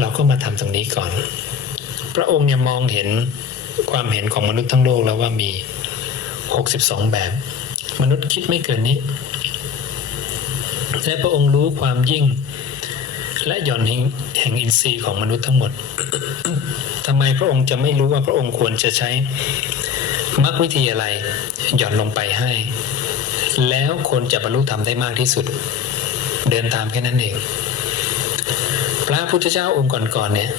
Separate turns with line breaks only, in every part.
เราก็มาทำตรงนี้ก่อน พระองค์เนี่ยมองเห็นความเห็นของมนุษย์ทั้งโลกแล้วว่ามี 62 แบบ มนุษย์คิดไม่เกินนี้ และพระองค์รู้ความยิ่ง และหย่อนแห่งแห่งอินทรีย์ของมนุษย์ทั้งหมดทำไมพระองค์จะไม่รู้ว่าพระองค์ควรจะใช้มรรควิธีอะไร หย่อนลงไปให้ แล้วคนจะบรรลุธรรมได้มากที่สุด เดินตามแค่นั้นเอง พระพุทธเจ้าองค์ก่อนๆเนี่ย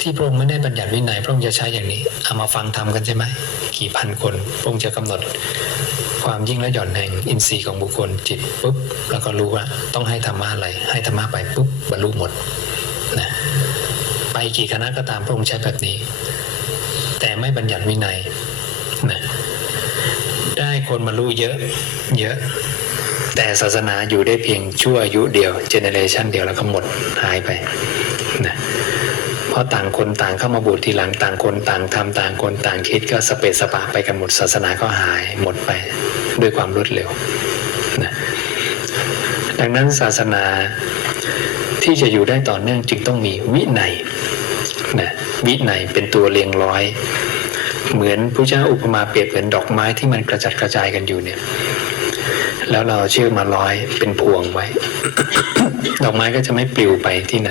ที่พระองค์ไม่ได้บัญญัติวินัยพระองค์จะใช้อย่างนี้เอามาฟังทำกันใช่ไหมกี่พันคนพระองค์จะกำหนดความยิ่งและหย่อนแห่งอินทรีย์ของบุคคลจิตปุ๊บแล้วก็รู้ว่าต้องให้ธรรมะอะไร ให้ธรรมะไปปุ๊บบรรลุหมดนะไปกี่คณะก็ตามพระองค์ใช้แบบนี้ แต่ไม่บัญญัติวินัยนะได้คนบรรลุเยอะ เยอะ แต่ศาสนาอยู่ได้เพียงชั่วอายุเดียวเจเนเรชันเดียวแล้วก็หมดหายไปนะเพราะต่างคนต่างเข้ามาบูชทีหลังต่างคนต่างทำต่างคนต่างคิดก็สเปซสปะไปกันหมดศาสนาก็หายหมดไปด้วยความรวดเร็วนะดังนั้นศาสนาที่จะอยู่ได้ต่อเนื่องจึงต้องมีวินัยนะวินัยเป็นตัวเรียงร้อย เหมือนพระเจ้าอุปมาเปรียบเหมือนดอกไม้ที่มันกระจัดกระจายกันอยู่เนี่ย แล้วเราเชือกมาร้อยเป็นพวงไว้ ดอกไม้ก็จะไม่ปลิวไปที่ไหน